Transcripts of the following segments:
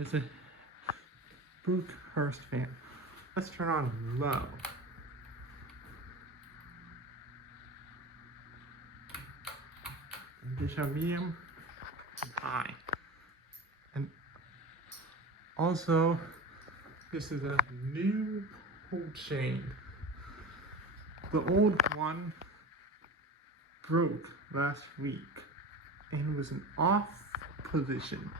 as a Brookhurst fan. Let's turn on low. And dish on medium and high. And also, this is a new pull chain. The old one broke last week and was in off position.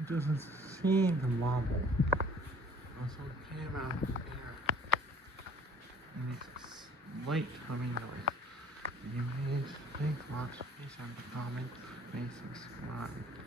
It doesn't seem to wobble. Also came out of the air. It makes a slight humming noise. If you made, thanks, watch, please have a comment, please subscribe.